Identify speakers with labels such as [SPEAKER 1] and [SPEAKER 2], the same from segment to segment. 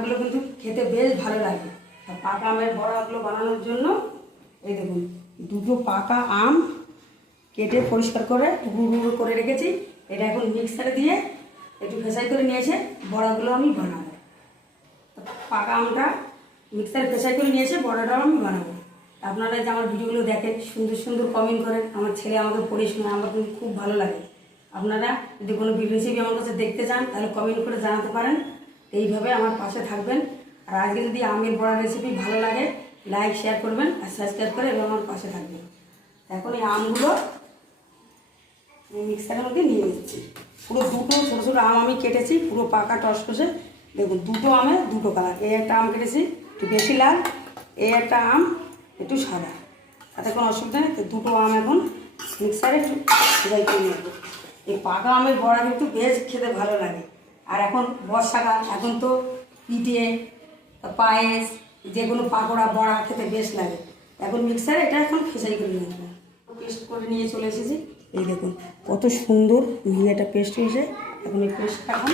[SPEAKER 1] বড়াগুলো কিন্তু খেতে বেশ ভালো লাগে। আর পাকা আমের বড়াগুলো বানানোর জন্য এই দেখুন, দুটো পাকা আম কেটে পরিষ্কার করে টুকরো টুকরো করে রেখেছি। এটা এখন মিক্সারে দিয়ে একটু ফেসাই করে নিয়েছে, বড়াগুলো আমি বানাবো। পাকা আমটা মিক্সারে ফেসাই করে নিয়েছে, বড়াটাও আমি বানাবো। আপনারা যে আমার ভিডিওগুলো দেখেন, সুন্দর সুন্দর কমেন্ট করেন, আমার ছেলে আমাকে পড়ে শোনায়, আমার খুব ভালো লাগে। আপনারা যদি কোনো ভিডিও রেসিপি আমার কাছে দেখতে চান, তাহলে কমেন্ট করে জানাতে পারেন। এইভাবে আমার পাশে থাকবেন। আর আজকে যদি আমের বড়া রেসিপি ভালো লাগে লাইক শেয়ার করবেন আর সাবস্ক্রাইব করে এবং আমার পাশে থাকবেন। এখন এই আমগুলো আমি মিক্সারের মধ্যে নিয়ে নিচ্ছি। পুরো দুটো ছোটো ছোটো আম আমি কেটেছি, পুরো পাকা টস কষে। দেখুন, দুটো আমে দুটো কালার। এই একটা আম কেটেছি, একটু বেশি লাল, এই একটা আম একটু সাদা। তাতে কোনো অসুবিধা নেই, তো দুটো আম এখন মিক্সারে একটু সেলাই করে নেব। এই পাকা আমের বড়া কিন্তু বেশ খেতে ভালো লাগে। আর এখন বর্ষাকাল এখন তো পিঠে, পায়েস, যে কোনো পাকোড়া, বড়া খেতে বেশ লাগে। এখন মিক্সারে এটা এখন খেসাই করে নিয়ে পেস্ট করে নিয়ে চলে এসেছি। এই দেখুন, কত সুন্দর একটা পেস্ট হয়েছে। এখন এই পেস্টটা এখন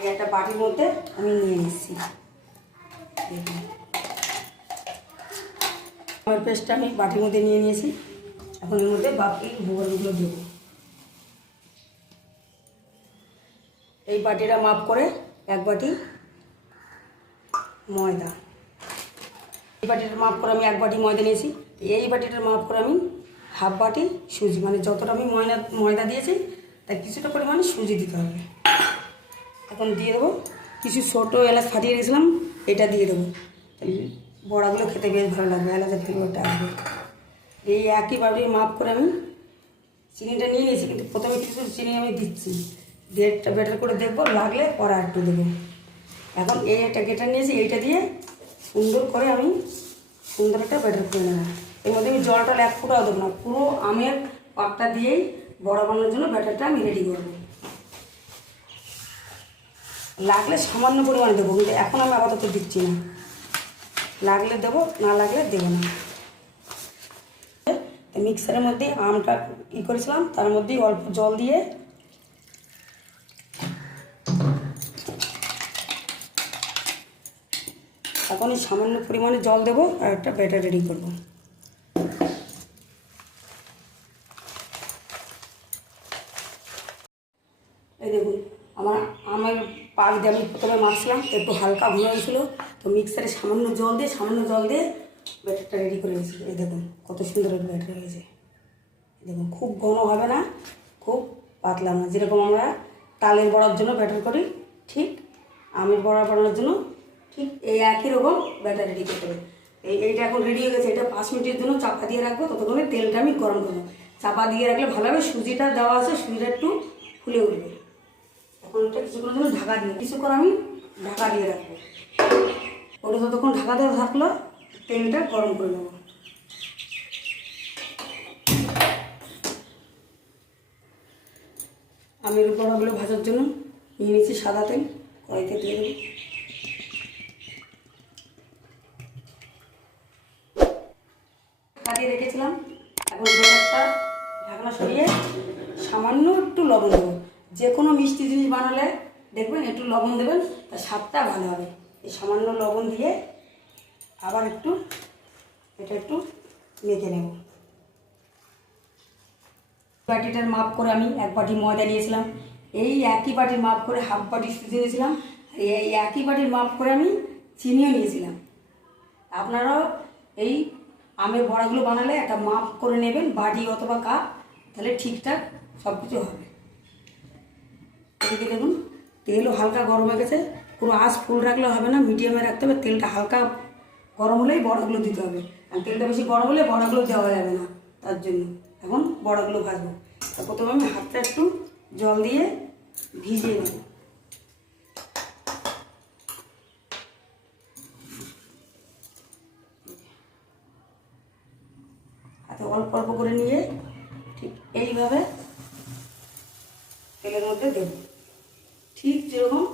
[SPEAKER 1] এই একটা বাটির মধ্যে আমি নিয়ে নিচ্ছি। দেখুন। আমার পেস্টটা আমি বাটির মধ্যে নিয়ে নিয়েছি। এখন এর মধ্যে বাকি উপকরণগুলো দেবো। এই বাটিটা মাপ করে এক বাটি ময়দা। এই বাটিটার মাপ করে আমি এক বাটি ময়দা নিয়েছি। এই বাটিটার মাপ করে আমি হাফ বাটি সুজি। মানে যতটা আমি ময়দা ময়দা দিয়েছি, তার কিছুটা পরিমাণে সুজি দিতে হবে। এখন দিয়ে দেবো। কিছু ছোটো এলাচ ফাটিয়ে রেখেছিলাম, এটা দিয়ে দেবো। বড়াগুলো খেতে বেশ ভালো লাগবে, এলাচের ফ্লেভারটা আসবে। এই একই বাটির মাপ করে আমি চিনিটা নিয়ে নিয়েছি, কিন্তু প্রথমে কিছু চিনি আমি দিচ্ছি। ডেটটা বেটার করে দেখব, লাগলে পরে একটু দেবো এখন এই একটা গেটার নিয়েছি, এইটা দিয়ে সুন্দর করে আমি সুন্দর একটা ব্যাটার করে নেব। এর মধ্যে আমি জলটা এক ফুটাও দেবো না, পুরো আমের পাকটা দিয়েই বড়া বানানোর জন্য ব্যাটারটা আমি রেডি করব। লাগলে সামান্য পরিমাণে দেবো, কিন্তু এখন আমি আপাতত দিচ্ছি না। লাগলে দেবো, না লাগলে দেবো না। মিক্সারের মধ্যে আমটা ই করেছিলাম, তার মধ্যেই অল্প জল দিয়ে এখন সামান্য পরিমাণে জল দেবো আর একটা ব্যাটার রেডি করব। এই দেখুন, আমার আমার পাক দিয়ে আমি প্রথমে মাখছিলাম একটু হালকা ঘন হয়েছিল, তো মিক্সারে সামান্য জল দিয়ে, সামান্য জল দিয়ে ব্যাটারটা রেডি করে নিয়েছি। এই দেখুন, কত সুন্দর ব্যাটার হয়েছে। দেখুন, খুব ঘন হবে না, খুব পাতলা না, যেরকম আমরা তালের বড়ার জন্য ব্যাটার করি, ঠিক আমের বড়া বানানোর জন্য ঠিক এই একই রকম ব্যাটার রেডি করতে হবে এই এইটা এখন রেডি হয়ে গেছে, এটা পাঁচ মিনিটের জন্য চাপা দিয়ে রাখব, ততক্ষণে তেলটা আমি গরম করব চাপা দিয়ে রাখলে ভালো হবে, সুজিটা দেওয়া আছে, সুজিটা একটু ফুলে উঠবে। এখন ওটা কিছুক্ষণের জন্য ঢাকা দিয়ে, কিছুক্ষণ আমি ঢাকা দিয়ে রাখব। ওটা যতক্ষণ ঢাকা দেওয়া থাকল, তেলটা গরম করে নেব। আমি আমের বড়াগুলো ভাজার জন্য নিয়ে নিয়েছি সাদা তেল, কড়াইতে দিয়ে দেবো ঢাকা দিয়ে রেখেছিলাম এখন ব্যাটারটা ঢাকনা সরিয়ে সামান্য একটু লবণ দেবো যে কোনো মিষ্টি জিনিস বানালে দেখবেন একটু লবণ দেবেন, তার স্বাদটা ভালো হবে। এই সামান্য লবণ দিয়ে আবার একটু, এটা একটু মেখে নেব। বাটিটার মাপ করে আমি এক বাটি ময়দা নিয়েছিলাম। এই একই বাটির মাপ করে হাফ বাটি সুজি নিয়েছিলাম। এই একই বাটির মাপ করে আমি চিনিও নিয়েছিলাম। আপনারাও এই আমের বড়াগুলো বানালে একটা মাপ করে নেবেন, বাটি অথবা কাপ, তাহলে ঠিকঠাক সব কিছু হবে। এদিকে দেখুন, তেলও হালকা গরম হয়ে গেছে। পুরো আঁচ ফুল রাখলে হবে না, মিডিয়ামে রাখতে হবে। তেলটা হালকা গরম হলেই বড়াগুলো দিতে হবে। আর তেলটা বেশি গরম হলে বড়াগুলো দেওয়া যাবে না তার জন্য। এখন বড়াগুলো ভাজবো। তা প্রথমে আমি হাতটা একটু জল দিয়ে ভিজিয়ে নেব। হাতে অল্প অল্প করে নিয়ে ঠিক এইভাবে তেলের মধ্যে দেব। ঠিক যেরকম,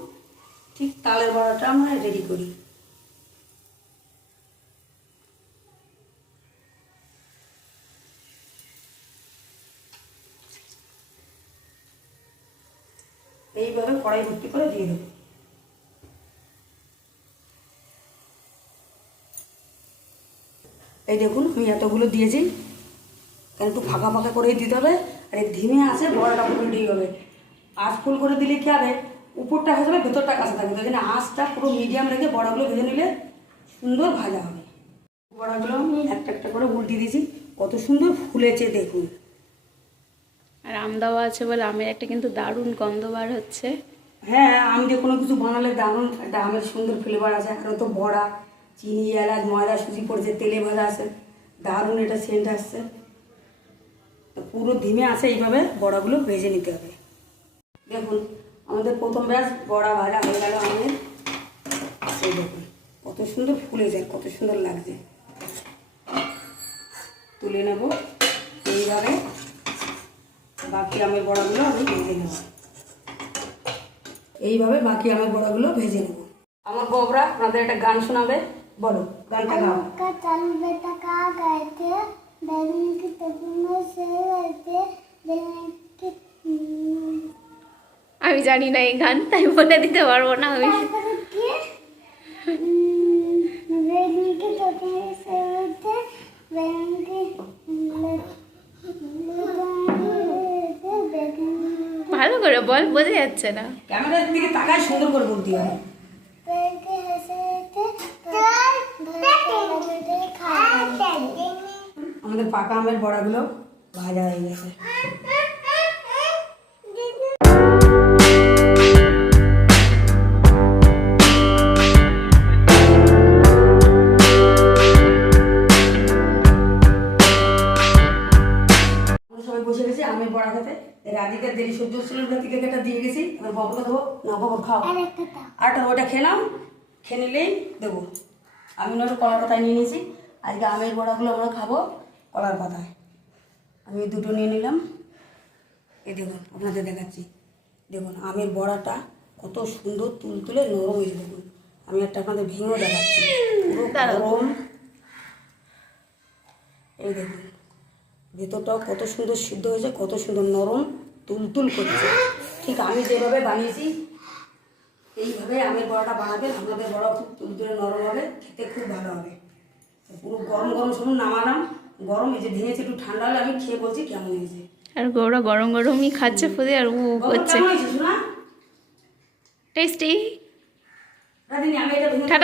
[SPEAKER 1] ঠিক তালের বড়াটা আমরা রেডি করি। এইভাবে কড়াই ভর্তি করে দিয়ে দেবো। এই দেখুন, আমি এতগুলো দিয়েছি। একটু ফাঁকা ফাঁকা করেই দিতে হবে। আর এই ধিমে আছে, বড়টা পুরো দিয়ে হবে আঁচ ফুল করে দিলে কী হবে? উপরটা হয়ে যাবে ভেতরটা কাঁচা থাকবে। তাই জন্য আঁচটা পুরো মিডিয়াম রেখে বড়াগুলো ভেজে নিলে সুন্দর ভাজা হবে। বড়াগুলো আমি একটা একটা করে উল্টে দিয়েছি। কত সুন্দর ফুলেছে দেখুন।
[SPEAKER 2] আর আম দেওয়া আছে বলে আমের একটা কিন্তু দারুণ গন্ধ বার হচ্ছে।
[SPEAKER 1] হ্যাঁ আমি যে কোনো কিছু বানালে দারুণ একটা আমের সুন্দর ফ্লেভার আছে আর তো বড়া চিনি এলাচ ময়দা সুজি পড়েছে তেলে ভাজা আছে। দারুণ এটা সেন্ট আসছে। পুরো ধিমে আছে এইভাবে বড়াগুলো ভেজে নিতে হবে। দেখুন আমাদের প্রথম ব্যাস বড়া ভাজা হয়ে গেল আমাদের। সেই দেখুন, কত সুন্দর ফুলে যায় কত সুন্দর লাগছে। তুলে নেব, এইভাবে। বাকি আমের বড়াগুলো আমি ভেজে নেব। এইভাবে বাকি আমের বড়াগুলো ভেজে নেব। আমার ববরা আপনাদের একটা গান শোনাবে? বলো, গানটা গাও।
[SPEAKER 3] কি
[SPEAKER 2] আমি জানি না এই গান, তাই বলে দিতে পারব না আমি। ভালো করে বল, বোঝা যাচ্ছে না।
[SPEAKER 1] ক্যামেরার দিকে তাকায় সুন্দর করে বলতে আমাদের পাকা আমের বড়াগুলো ভাজা হয়ে গেছে। আমি বড় খেতে রাধিকা দেরি সহ্য হচ্ছিল রাধিকাকে একটা দিয়ে গেছি। এবার ববকে দেবো না বাবু খাও। আরেকটা ওটা খেলাম খেয়ে নিলেই দেবো। আমি নয় কলার পাতায় নিয়ে নিয়েছি। আজকে আমের বড়াগুলো আমরা খাব কলার পাতায়। আমি দুটো নিয়ে নিলাম। এই দেখুন আপনাদের দেখাচ্ছি। দেখুন আমের বড়াটা কত সুন্দর তুলতুলে নরম হয়েছে দেখুন। আমি একটা আপনাদের ভেঙেও দেখাচ্ছি। নরম। এই দেখুন। ভেতরটাও কত সুন্দর সিদ্ধ হয়েছে কত সুন্দর নরম তুলতুল করছে। ঠিক আমি যেভাবে বানিয়েছি এইভাবে আমের বড়াটা বানাবেন আপনাদের বড়া খুব তুলতুলে নরম হবে খেতে খুব ভালো হবে। পুরো গরম গরম শুনুন নামালাম। গরম এই যে ভেঙেছে একটু ঠান্ডা হলে আমি খেয়ে বলছি কেমন হয়েছে।
[SPEAKER 2] আর গৌরা গরম গরমই খাচ্ছে ফুদে আর
[SPEAKER 1] বাবা,
[SPEAKER 2] করছে। টেস্টি।
[SPEAKER 1] খা।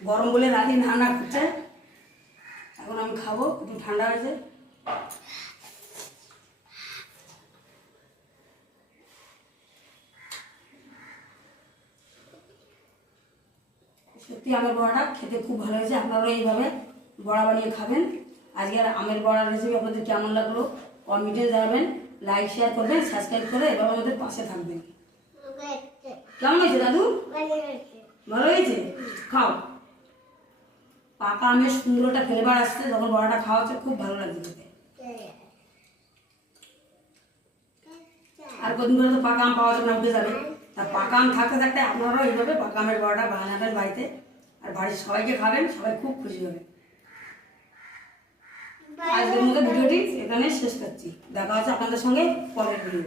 [SPEAKER 1] গরম বলে রাধি রান্না করছে। এখন আমি খাব একটু ঠান্ডা হয়েছে সত্যি আমের বড়াটা খেতে খুব ভালো হয়েছে আপনারাও এইভাবে বড়া বানিয়ে খাবেন। আজকের আমের বড়ার রেসিপি আপনাদের কেমন লাগল কমেন্টে জানাবেন লাইক শেয়ার করবেন সাবস্ক্রাইব করে এবার আমাদের পাশে থাকবেন। কেমন হয়েছে দাদু? ভালো হয়েছে? খাও। পাকা আমের সুন্দর একটা ফ্লেভার আসছে যখন বড়াটা খাওয়া হচ্ছে, খুব ভালো লাগছে খেতে। আর কদিন ধরে তো পাকা আম পাওয়া যাবে না যাবে। তা পাকা আম থাকতে থাকতে আপনারাও এইভাবে পাকা আমের বড়াটা বানাবেন বাড়িতে। আর বাড়ির সবাইকে খাবেন, সবাই খুব খুশি হবে। আজকের মতো ভিডিওটি এখানে শেষ করছি। দেখা হচ্ছে আপনাদের সঙ্গে পরের ভিডিও